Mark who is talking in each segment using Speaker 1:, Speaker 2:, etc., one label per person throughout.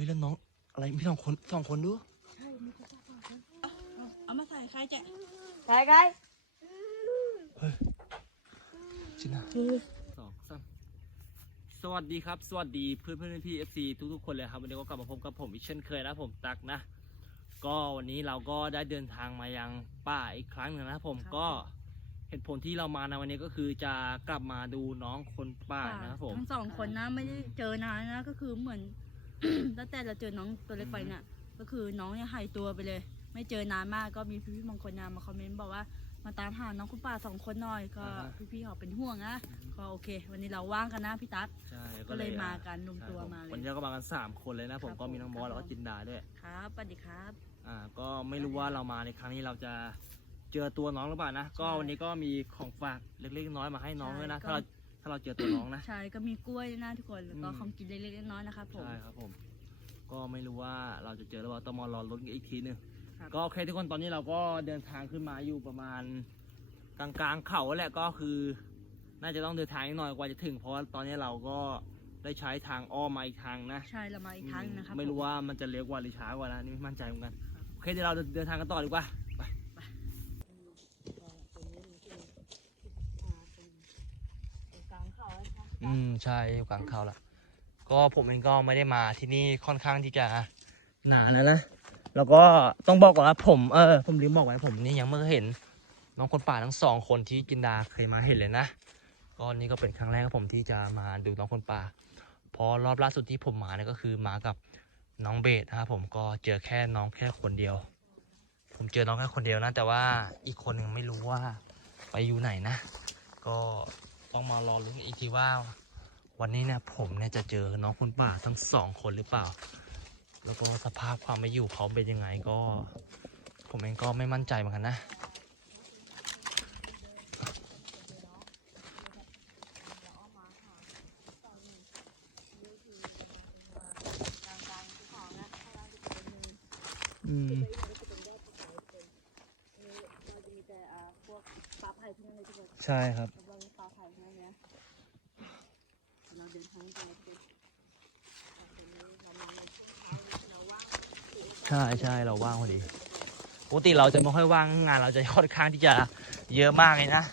Speaker 1: ฮ้ยแล้วน้องอะไรพี่สองคนสองคนดู
Speaker 2: ใช่มีกระเป๋ากัน
Speaker 3: เอาเอามาใส่ใครแจะ
Speaker 2: ใครใคร
Speaker 1: ชินะสองสามสวัสดีครับ สวัสดีเพื่อนเพื่อนพี่เอฟซีทุกๆคนเลยครับวันนี้ก็กลับมาพบกับผมอีกเช่นเคยนะผมตักนะ ก็วันนี้เราก็ได้เดินทางมายังป่าอีกครั้งหนึ่งนะครับผมก็เหตุผลที่เรามาในวันนี้ก็คือจะกลับมาดูน้องคนป่านะครับผม
Speaker 3: ทั้งสองคนนะไม่ได้เจอนานนะก็คือเหมือน ตั้งแต่เราเจอน้องตัวเล็กไปเนี่ยก็คือน้องเนี่ยหายตัวไปเลย ไม่เจอนานมากก็มีพี่ๆบางคนนะมาคอมเมนต์บอกว่ามาตามหาน้องคุณป้าสองคนหน่อยก็พี่ๆเขาเป็นห่วงนะก็โอเค วันนี้เราว่างกันนะพี่ตั๊ก
Speaker 1: ใช่
Speaker 3: ก็เลยมากันรวมตัวมาเล
Speaker 1: วัน
Speaker 3: ย
Speaker 1: นี้ก็มากันสามคนเลยนะ ผม
Speaker 3: ครับ
Speaker 1: ก็มีน้องบอส
Speaker 3: ผม
Speaker 1: แล้วก็จินดาด้วย
Speaker 3: ครับสวัสดีครับ
Speaker 1: อ่าก็ไม่รู้ว่าเรามาในครั้งนี้เราจะเจอตัวน้องหรือเปล่านะก็วันนี้ก็มีของฝากเล็กๆน้อยๆมาให้น้องด้วยนะ
Speaker 3: ใช่
Speaker 1: ถ้าเรา
Speaker 3: ก็
Speaker 1: ถ้าเราเจอตัวน้องนะ
Speaker 3: ใช่ก็มีกล้วยนะทุกคนแล้วก็
Speaker 1: อืม
Speaker 3: ของกินเล็กๆน้อยๆนะครับผม
Speaker 1: ใช่ครับผม ก็ไม่รู้ว่าเราจะเจอหรือเปล่าต้องมารอลุ้นกันอีกทีหนึง
Speaker 3: ครับ
Speaker 1: ก็โอเคทุกคนตอนนี้เราก็เดินทางขึ้นมาอยู่ประมาณกลางๆเขาแหละก็คือ น่าจะต้องเดินทางอีกหน่อยกว่าจะถึง เพราะว่าตอนนี้เราก็ได้ใช้ทางอ้อมมาอีกทางนะ
Speaker 3: ใช่เรามาอีกครั้งนะครับ
Speaker 1: ไม่รู้
Speaker 3: ผ
Speaker 1: ว่ามันจะเร็วกว่าหรือช้ากว่านะนี่ไม่มั่นใจเหมือนกันโอเคเดี๋ยวเราเดินทางกันต่อดีกว่าไป
Speaker 3: กลางเขาเลยครับ
Speaker 1: อืมใช่อยู่กลางเขาละก็ผมเองก็ไม่ได้มาที่นี่ค่อนข้างที่จะหนาแล้วนะแล้วก็ต้องบอกก่อนว่าผมเออผมลืมบอกไว้ผมนี่ยังไม่เคยเห็น น้องคนป่าทั้งสองคนที่จินดาเคยมาเห็นเลยนะก็นี่ก็เป็นครั้งแรกของผมที่จะมาดูน้องคนป่าเพอรอบล่าสุดที่ผมมาเนี่ยก็คือมากับน้องเบสนะครับผมก็เจอแค่น้องแค่คนเดียว ผมเจอน้องแค่คนเดียวนะแต่ว่าอีกคนหนึ่งไม่รู้ว่าไปอยู่ไหนนะ ก็ ต้องมารอลุ้นอีกทีว่า วันนี้เนี่ยผมเนี่ยจะเจอน้องคุณป่าทั้งสองคนหรือเปล่า แล้วก็สภาพความไม่อยู่เขาเป็นยังไงก็ ผมเองก็ไม่มั่นใจเหมือนกันนะอืม
Speaker 3: พวกปลาไผ่ทั้งนั้นเลยทุกคน
Speaker 1: ใช่ครับ
Speaker 3: กำลังปลาไผ่ทั้งนั้นนะเราเดินทางไปเป็นเรามาในช่วงเช้าเราว่าง
Speaker 1: ใช่ใช่เราว่างพอดีปกติเราจะไม่ค่อยว่างงานเราจะค่อนข้างที่จะเยอะมากเลยนะ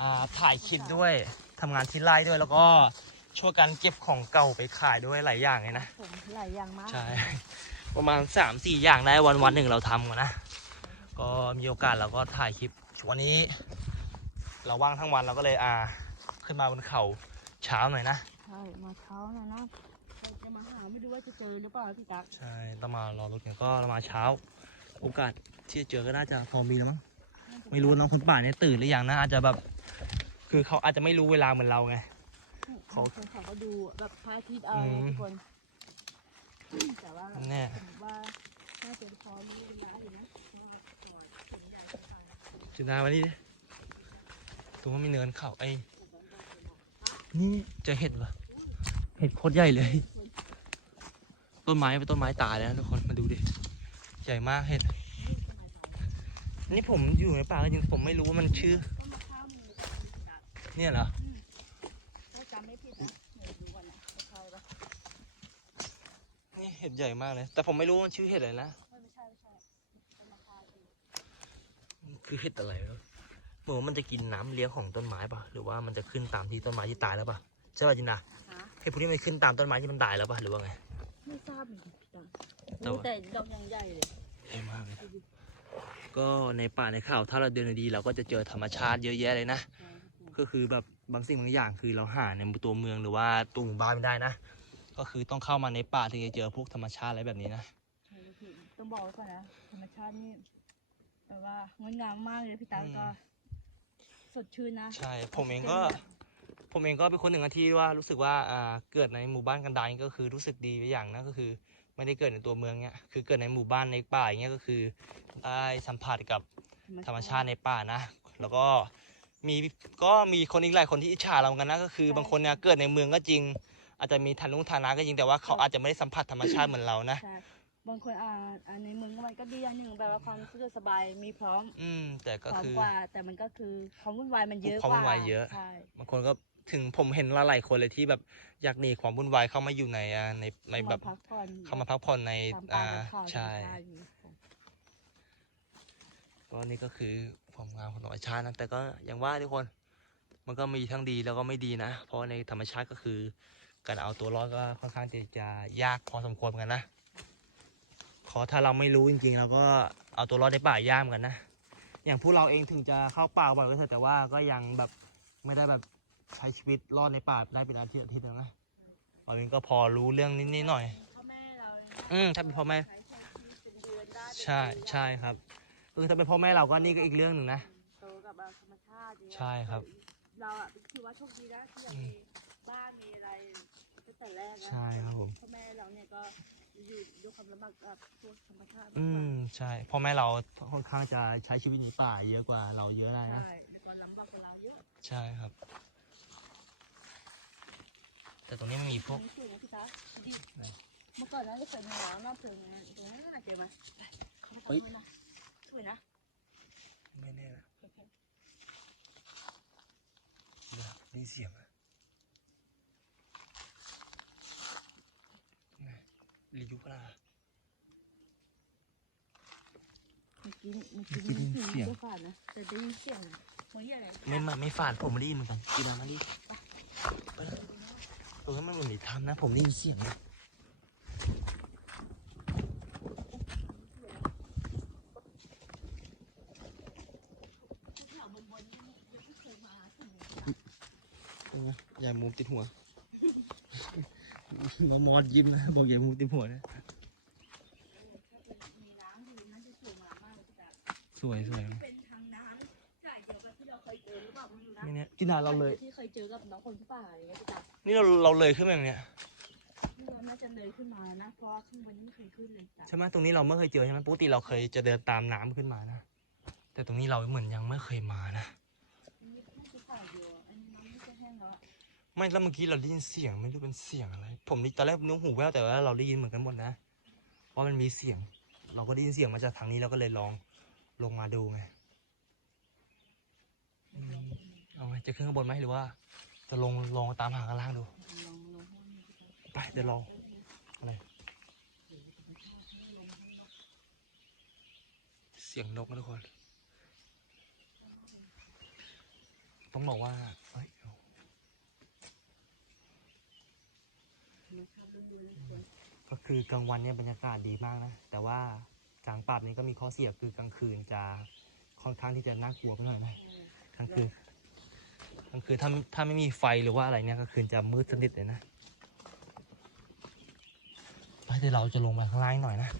Speaker 1: อ่าถ่ายคลิปด้วยทำงานที่ไร่ด้วยแล้วก็ช่วยกันเก็บของเก่าไปขายด้วยหลายอย่างเลยนะ
Speaker 3: ผมหลายอย่างมาก
Speaker 1: ใช่ ประมาณสามสี่อย่างได้วันวันหนึ่งเราทำกันนะ ก็มีโอกาสเราก็ถ่ายคลิป วันนี้ เราว่างทั้งวันเราก็เลยอ่า ขึ้นมาบนเขาเช้าหน่อยนะ
Speaker 3: ใช่ มาเช้านะนะเราจะ มาหาไม่รู้ว่าจะเจอหรือเปล่าพี่ตั๊ก
Speaker 1: ใช่ต้องมารอรถกันก็เรามาเช้า โอกาสที่จะเจอก็น่าจะพอมีแล้วมั้งไม่รู้น้องคนป่าเนี่ยตื่นหรือยังนะอาจจะแบบ คือเขาอาจจะไม่รู้เวลาเหมือนเราไง
Speaker 3: เขา
Speaker 1: เขา
Speaker 3: เขาก็ดูแบบพระอาทิตย์เอา
Speaker 1: อืม
Speaker 3: ทุกคนแต่ว่า
Speaker 1: แน่
Speaker 3: ผมว่าน่าจะพอมีเวลาอยู่นะเพราะว่าก่อนถึงใหญ่จะตาย
Speaker 1: จุนาวันนี้ดิตรงว่ามีเนินเขาไอ้นี่เจะเห็ดปะเห็ดโคตรใหญ่เลย ต้นไม้เป็นต้นไม้ตายแล้วนะทุกคนมาดูดิใหญ่มากเห็ดนี่ผมอยู่ในป่าก็จริงผมไม่รู้ว่ามันชื่อ
Speaker 3: ต้นมะพร้าวมีพี่ตั๊ก
Speaker 1: เนี่ยเหรอ
Speaker 3: ถ้าจำไม่ผิดนะเดี๋ยวดูก่อนนะใช่ปะ
Speaker 1: นี่เห็ดใหญ่มากเลย แต่ผมไม่รู้ว่ามันชื่อเห็ดอะไรนะ
Speaker 3: ไม่ไม่ใช่ไม่ใช่ต้นมะพร้าวจริง
Speaker 1: คือเห็ดอะไรวะเหมือนว่ามันจะกินน้ำเลี้ยงของต้นไม้ป่ะหรือว่ามันจะขึ้นตามที่ต้นไม้ที่ตายแล้วป่ะใช่ป่ะจินดา
Speaker 3: ฮะ
Speaker 1: เห็ดพวกนี้มันขึ้นตามต้นไม้ที่มันตายแล้วป่ะหรือว่าไง
Speaker 3: ไม่ทราบเหมือนกันพี่ตั๊ก
Speaker 1: แต่ว่า
Speaker 3: แต่ดอกยังใหญ่เลย
Speaker 1: ใหญ่มากเลยก็ในป่าในเขาถ้าเราเดินดีๆเราก็จะเจอธรรมชาติเยอะแยะเลยนะ
Speaker 3: ใช่ครับผม
Speaker 1: ก็คือแบบบางสิ่งบางอย่างคือเราหาในตัวเมืองหรือว่าตัวหมู่บ้านไม่ได้นะ ก็คือต้องเข้ามาในป่าถึงจะเจอพวกธรรมชาติอะไรแบบนี้นะ
Speaker 3: ใช่ครับพี่ต้องบอกไว้ก่อนนะธรรมชาตินี่แบบว่างดงามมากเลยพี่ตั๊ก
Speaker 1: อืม
Speaker 3: ก็ สดชื่นนะ
Speaker 1: ใช่ผมเองก็ ผมเองก็เป็นคนหนึ่งนะที่ว่ารู้สึกว่าอ่าเกิดในหมู่บ้านกันดารก็คือรู้สึกดีไปอย่างนะก็คือ ไม่ได้เกิดในตัวเมืองเนี่ยคือเกิดในหมู่บ้านในป่าอย่างเงี้ยก็คือได้สัมผัสกับธรรมชาติในป่านะ แล้วก็มีก็มีคนอีกหลายคนที่อิจฉาเราเหมือนกันนะก็คือบางคนเนี่ยเกิดในเมืองก็จริง อาจจะมีฐานุฐานะก็จริงแต่ว่าเขาอาจจะไม่ได้สัมผัสธรรมชาติเหมือนเรานะ
Speaker 3: ใช่บางคนอ่าอ่าในเมืองก็มันก็ดีอย่างหนึ่งแบบว่าความสะดวกสบายมีพร้อม
Speaker 1: อืมแต่ก็
Speaker 3: พร้อม
Speaker 1: คือ
Speaker 3: กว่าแต่มันก็คือความวุ่นวายมันเยอะ
Speaker 1: ความวุ่นวายเยอะ
Speaker 3: ใช่
Speaker 1: บางคนก็ ถึงผมเห็นหลายๆคนเลยที่แบบอยากหนีความวุ่นวายเข้ามาอยู่ในอ่าในในแบบ
Speaker 3: มาพักผ่อน
Speaker 1: เข้ามาพักผ่อนใน
Speaker 3: ตามป่า
Speaker 1: อ่า
Speaker 3: ในเขา
Speaker 1: ใช่
Speaker 3: ธรรมชาติอย่างนี้
Speaker 1: ก็นี่ก็คือความงามของธรรมชาตินะแต่ก็อย่างว่าทุกคน มันก็มีทั้งดีแล้วก็ไม่ดีนะ เพราะในธรรมชาติก็คือ การเอาตัวรอดก็ค่อนข้างที่จะยากพอสมควรเหมือนกันนะขอถ้าเราไม่รู้จริงๆเราก็เอาตัวรอดในป่ายากเหมือนกันนะ อย่างพวกเราเองถึงจะเข้าป่าบ่อยก็เถอะแต่ว่าก็ยังแบบไม่ได้แบบ ใช้ชีวิตรอดในป่าได้เป็นอาทิตย์อาทิตย์หนึงนะเอาเองก็พอรู้เรื่องนิดๆหน่อย
Speaker 3: พ่อแม่เราเนี่ย
Speaker 1: อืมถ้าเป็นพ่อแม่
Speaker 3: ใช้ชีวิตเป็นเดือนได้เป็น
Speaker 1: ใช่
Speaker 3: ปีอะ
Speaker 1: ใช่ครับคือถ้าเป็นพ่อแม่เราก็นี่ก็อีกเรื่องหนึ่งนะ
Speaker 3: โตกับธรรมชาติเนี่ย
Speaker 1: ใช่ครับ
Speaker 3: เราอะถือว่าโชคดีนะที่ยังมีบ้านมีอะไรตั้งแต่แรกนะ
Speaker 1: ใช่ครับผม
Speaker 3: พ่อแม่เราเนี่ยก็อยู่ด้วยความลำบากกับพวกธรรมชาติ
Speaker 1: อืมใช่พ่อแม่เราค่อนข้างจะใช้ชีวิตในป่าเยอะกว่าเราเยอะเลยนะ
Speaker 3: ใช่แต่ก่อนลำบากกว่าเราเยอะ
Speaker 1: ใช่ครับ แต่ตรงนี้มันมีพวก
Speaker 3: นี่สวยนะพี่ตาดีเมื่อก่อนเราจะเคยมาหาหน้าเพิงไงตรงนั้นน่าเจอไหมเขาไม่ต้องเลยนะสวยนะ
Speaker 1: ไม่แน่นะได้เสียงอะไงลิยุพลา
Speaker 3: เมื่อกี้เมื่อกี้
Speaker 1: เมื่อกี้ได้ยินเสียง
Speaker 3: ไม่ผ่านนะแต่ได้ยินเสียงเหมือนอะไร
Speaker 1: ไม่มาไม่ฝาดผมไม่ได้ยินเหมือนกันกีมามาดิไปเลยต รงนั้นมันเหมือนมีถ้ำนะ ผมได้ยินเสียงนะ
Speaker 3: แถวบนบนนี่ยังไม่เคยมาถึง
Speaker 1: ตรงนี้อย่ามุมติดหัว มามอดยิ้มนะบอกอย่ามุมติดหัวนะ
Speaker 3: สวย
Speaker 1: สวย
Speaker 3: รู้นะ
Speaker 1: นี่เนี่ยจินดาเราเลย
Speaker 3: ที่เคยเจอกับน้องคนที่ป่าอะไรเงี้ยพี่ตา
Speaker 1: นี่เราเราเลยขึ้นมาอย่างเนี้ย
Speaker 3: ที่เราน่าจะเลยขึ้นมานะ เพราะว่าข้างบนไม่เคยขึ้นเลยจ้ะ
Speaker 1: ใช่ไหมตรงนี้เราไม่เคยเจอใช่ไหมปกติเราเคยจะเดินตามน้ำขึ้นมานะ แต่ตรงนี้เราเหมือนยังไม่เคยมานะ
Speaker 3: นี่น่าจะป่าอยู่อะอันนี้น้ำไม่ใช่แห้งแล้วอะ
Speaker 1: ไม่แล้วเมื่อกี้เราได้ยินเสียงไม่รู้เป็นเสียงอะไร ผมนี่ตอนแรกนึกหูแว่วแต่ว่าเราได้ยินเหมือนกันหมดนะเพราะมันมีเสียง เราก็ได้ยินเสียงมาจากทางนี้เราก็เลยลองลงมาดูไงอืมเอาไง จะขึ้นข้างบนไหมหรือว่า จะลงลองตามหาข้างล่างดู ไปเดี๋ยวลองอะไรเสียงนกนะทุกคน ต้องบอกว่าเฮ้ยก็คือกลางวันเนี่ยบรรยากาศดีมากนะ แต่ว่ากลางป่านี้ก็มีข้อเสียคือกลางคืนจะค่อนข้างที่จะน่ากลัวไปหน่อยนะกลางคืน กลางคืนถ้าถ้าไม่มีไฟหรือว่าอะไรเนี่ยกลางคืนจะมืดสนิทเลยนะไปเดี๋ยวเราจะลงมาข้างล่างหน่อยนะ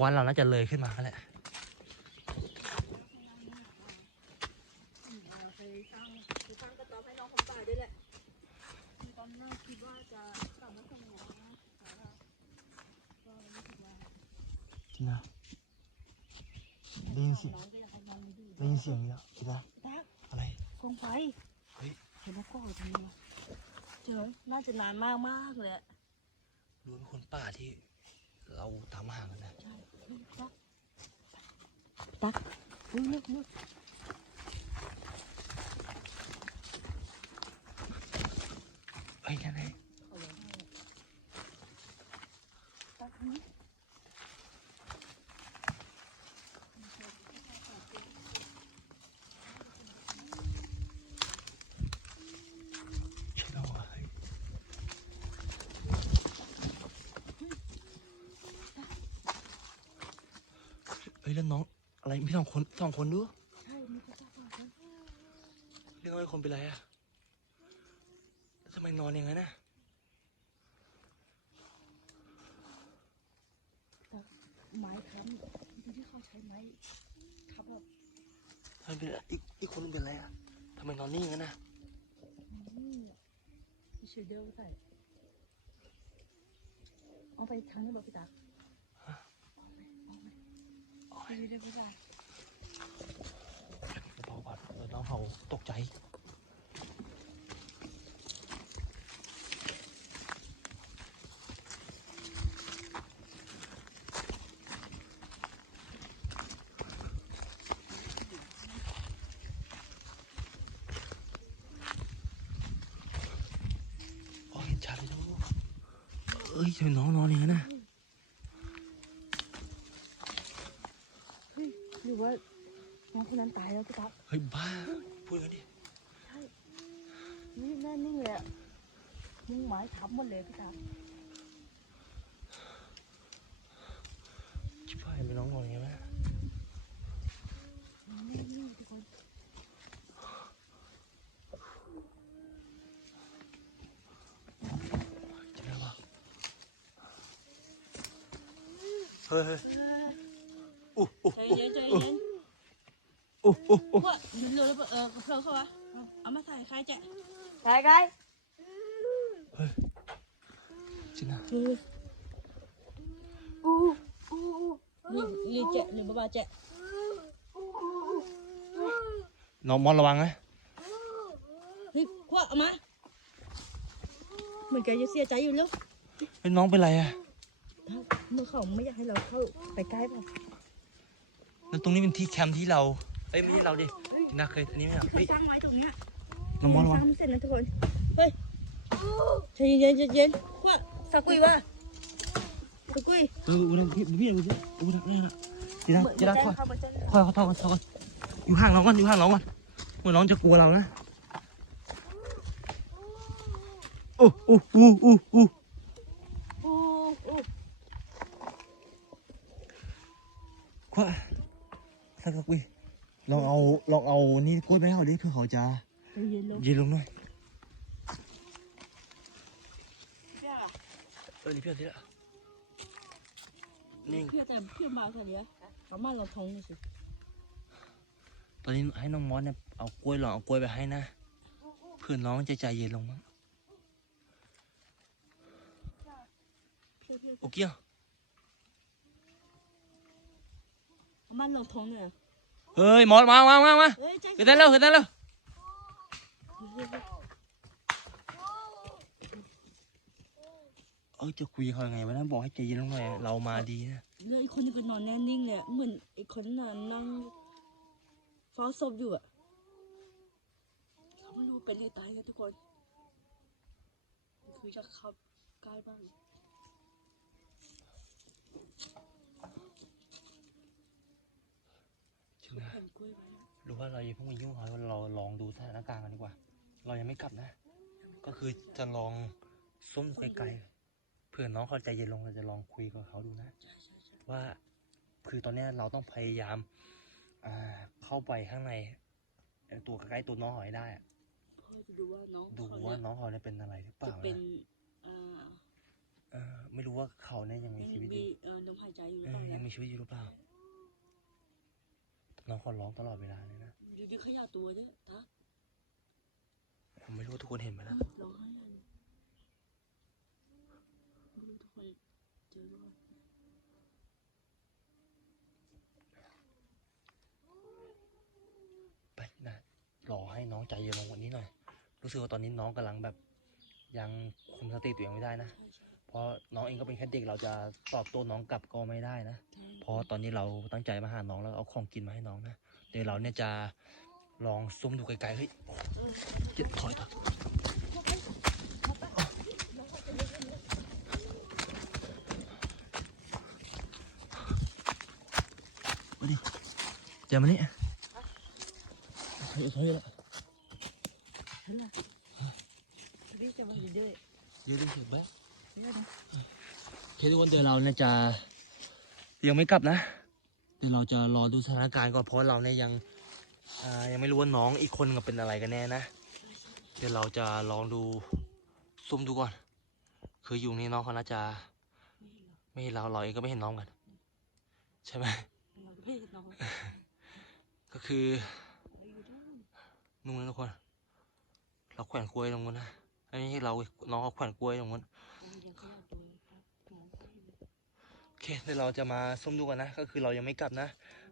Speaker 1: วันเราน่าจะเลยขึ้นมาแล้วแหละ
Speaker 3: อืมเออเคยสร้างเคยสร้างกระต๊อบให้น้องคนป่าด้วยแหละตอนแรกคิดว่าจะกลับมาทำงานนะแต่ว่าก็รู้สึกว่า
Speaker 1: จริงนะได้ยินเสียง
Speaker 3: น้องก็อยากให้น้องดู
Speaker 1: ได้ยินเสียงเยอะจริงนะ
Speaker 3: ตา
Speaker 1: อะไร
Speaker 3: โคมไฟ
Speaker 1: เฮ้ย
Speaker 3: เห็นแล้วก็ทำไมเจอน่าจะนานมากมากๆเลยอะ
Speaker 1: รู้เป็นคนป่าที่เราตามหากันนะ
Speaker 3: ใช่ตักตักนึกนึกนึก
Speaker 1: เฮ้ยยังไง
Speaker 3: ตักนี้
Speaker 1: ใช่แล้วเหรอเฮ้ยเฮ้ ยแล้วน้องอะไรมีสองคนสองคนด้วย
Speaker 3: ใช่มีกระต๊อบก่อนนะ
Speaker 1: เรื่องไอ้คนเป็นไรอะแล้วทำไมนอนอย่างนั้นนะ
Speaker 3: ไม้ค้ำที่เขาใช้ไม้ค้ำแบบ
Speaker 1: ทำไมเป็นไรอีกอีกคนนึงเป็นไรอะทำไมนอนนิ่งอย่างนั้นนะ
Speaker 3: นี่ที่เชเดอร์ใส่เอาไปทางนี้บอกพี่ตาเอาไปเอาไป
Speaker 1: ย
Speaker 3: เด็า
Speaker 1: เบาบัดเดี๋ยวน้องเขาตกใจ พอเห็นชัดเลยเนาะเอ้ยทำไมน้องนอนอย่างนั้นะ
Speaker 2: คนนั้นตายแล้วพี่ตั๊ก
Speaker 1: เฮ้ยบ้า พูดอย่างนี้นดิ
Speaker 2: นี่แน่นิ่งเลยอะมุ้งไม้ทับหมดเลยพี่ตั๊ก
Speaker 1: ชิบหายเป็นน้องนอนอย่างนี้นวะ
Speaker 2: นิ่งๆทุกคน
Speaker 1: จริงหรือเปล่าเฮ้ยเฮ้ยอู้อู้
Speaker 3: ใจเย็นใจเย็น
Speaker 1: อู้อู้อู้
Speaker 3: ว่าเร็วแล้วเออเพิ่มเขาวะเอาเอามาใส่ใครแจ๊ะ
Speaker 2: ใช่ไง
Speaker 1: จริงนะ
Speaker 2: อู้อู้อู้
Speaker 3: หรือหรือจ๊ะหรือบ้าๆจ๊ะ
Speaker 1: น้องมอนระวังนะ
Speaker 3: เฮ้ยคว้าเอามาเหมือนแกจะเสียใจอยู่แล้ว
Speaker 1: เฮ้ยน้องเป็นไรอะ
Speaker 3: เมื่อเขาไม่อยากให้เราเข้าไปใกล้ป่ะ
Speaker 1: แล้วตรงนี้เป็นที่แคมป์ที่เรา เอ้ยไม่ใช่เราดิที่น่าเคยอันนี้ไหมอะ
Speaker 3: เขา
Speaker 1: เฮ้ย
Speaker 3: สร้างไว้ตรงเนี้ย
Speaker 1: น้องมอนระวัง
Speaker 3: สร้างเสร็จนะทุกคน เฮ้ยใจเย็นใจเย็นคว้าสักกุยวะสักกุย
Speaker 1: เอออุ้ยพี่พี่อุ้ยอุ้ยนี่นะจีน่าจีน่าถอย
Speaker 3: เข้ามาเจอ
Speaker 1: ถอยเขาถอยเขาถอยอยู่ห่างเราก่อนอยู่ห่างเราก่อนเหมือนน้องจะกลัวเรานะโอ้โอ้โอ้โอ้โอ้
Speaker 3: อู้อู้
Speaker 1: ขวาสักสักวิ ลองเอาลองเอานี่กล้วยไปให้เขาดิเพื่อเขาจะ
Speaker 3: ใจเย็นลง
Speaker 1: เย็นลงหน่อยเออนี่เพื่อนที่ละนี่
Speaker 3: เพื่อแต่เพื่อนมาแค่เนี้ยเขามาเราทงนี่สิ
Speaker 1: ตอนนี้ให้น้องมอสเนี่ยเอากล้วยลองเอากล้วยไปให้นะเพื่อนน้องจะใจเย็นลงมั้ง
Speaker 3: เพื่อนเพื่อน
Speaker 1: โอเคอะ
Speaker 3: เขามาเราทงเนี่ย
Speaker 1: เฮ้ยมอมามามามา
Speaker 3: เฮ้ยใจ
Speaker 1: เกิดได้แล้วเกิดได้แล้วเออจะคุยเขายังไงวะนะบอกให้ใจเย็นลงหน่อยเรามาดีนะ
Speaker 3: เลยอีกคนนึงก็นอนแน่นิ่งเลยอะเหมือนไอ้คนนั้นนั่งเฝ้าศพอยู่อะเขาไม่รู้เป็นหรือตายนะทุกคนคือจะขับใกล้บ้าง
Speaker 1: จริงนะ
Speaker 3: เห็นกล้วยไว้อะ
Speaker 1: หรือว่าเราอย่าเพิ่งไปยุ่งเขาเราลองดูสถานการณ์กันดีกว่า เรายังไม่กลับนะ ก็คือจะลองส้มไกลๆเพื่อน้องเขาใจเย็นลงเราจะลองคุยกับเขาดูนะ
Speaker 3: ใช่ใช่ใช่
Speaker 1: ว่าคือตอนเนี้ยเราต้องพยายามอ่าเข้าไปข้างในเอ่อตัวใกล้ๆตัวน้องเขาให้ได้อะ
Speaker 3: เพื่อจะดูว่าน้อง
Speaker 1: ดู
Speaker 3: เขา
Speaker 1: ว่า
Speaker 3: เนี่ย
Speaker 1: น้องเขาเนี่ยเป็นอะไรหรือเป
Speaker 3: จะ
Speaker 1: ล่า
Speaker 3: เป็น
Speaker 1: นะ
Speaker 3: เอ่อ
Speaker 1: เออไม่รู้ว่าเขาเนี่ยยังมี
Speaker 3: ยัง
Speaker 1: ชีวิตอ
Speaker 3: มี
Speaker 1: ยู่
Speaker 3: เอ่อลมหายใจอยู่ห
Speaker 1: เอ
Speaker 3: รือเป
Speaker 1: อ
Speaker 3: ล่า
Speaker 1: ยัง
Speaker 3: เนี่ย
Speaker 1: มีชีวิตอยู่หรือเปล่า น้องเขาร้องตลอดเวลาเลยนะ
Speaker 3: อยู่ดีขยับตัวเนี่ยทัก
Speaker 1: ผมไม่รู้ว่าทุกคนเห็นไหมนะ
Speaker 3: ร้องไห้เลยไม่รู้ทุกคนเจอหรือเปล่า
Speaker 1: ไปนะรอให้น้องใจเย็นลงกว่านี้หน่อย รู้สึกว่าตอนนี้น้องกำลังแบบ ยังคุมสติตัวเองไม่ได้นะ
Speaker 3: ใช่ใช่
Speaker 1: เพราะน้องเองก็เป็นแค่เด็กเราจะตอบโต้น้องกลับก็ไม่ได้นะ
Speaker 3: ใช่
Speaker 1: เพราะตอนนี้เราตั้งใจมาหาน้องแล้วเอาของกินมาให้น้องนะเดี๋ยวเราเนี่ยจะลองซุ่มดูไกลๆเฮ้ยเจ็บถอยถอยมาดิเจอมานี่ถอยถอยละ
Speaker 3: นั่นแหละพี่จะมาอยู่ด้วย
Speaker 1: เดี๋ยวดิเดี๋ยวแป๊บ
Speaker 3: เดี๋ยวนะ
Speaker 1: เคทุกคนเดี๋ยวเราเนี่ยจะยังไม่กลับนะเดี๋ยวเราจะรอดูสถานการณ์ก่อนเพราะเราเนี่ยยังอ่ายังไม่รู้ว่าน้องอีกคนนึงเป็นอะไรกันแน่นะเดี๋ยวเราจะลองดูซุ่มดูก่อน คืออยู่นี่น้องเขาน่าจะ ไม่เห็นเราเราเองก็ไม่เห็นน้องกัน ใช่ไหม
Speaker 3: เราจะไม่เห็นน้อง
Speaker 1: ก็คือ
Speaker 3: เราอยู่ด้วย
Speaker 1: นู่นนะทุกคน เราแขวนกล้วยตรงนู้นนะอันนี้เราน้องเขาแขวนกล้วยตรงนู้น
Speaker 3: เรายังขยับตัวน้องก็อยู่
Speaker 1: โอ เคเดี๋ยวเราจะมาซุ่มดูกันนะ ก็คือเรายังไม่กลับนะ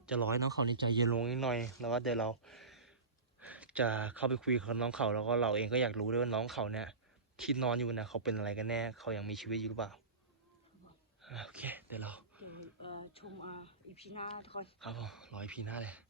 Speaker 1: จะรอให้น้องเขาในใจเย็นลงนิดหน่อย แล้วก็เดี๋ยวเรา จะเข้าไปคุยกับน้องเขาแล้วก็เราเองก็อยากรู้ด้วยว่าน้องเขาเนี่ย ที่นอนอยู่นะเขาเป็นอะไรกันแน่ เขายังมีชีวิตอยู่หรือเปล่าอะโอเค เดี๋ยวเรา
Speaker 3: เดี๋ยวเอ่อชมอ่าอีพีหน้าทุกคน
Speaker 1: ครับผมรออีพีหน้าเลย
Speaker 3: ค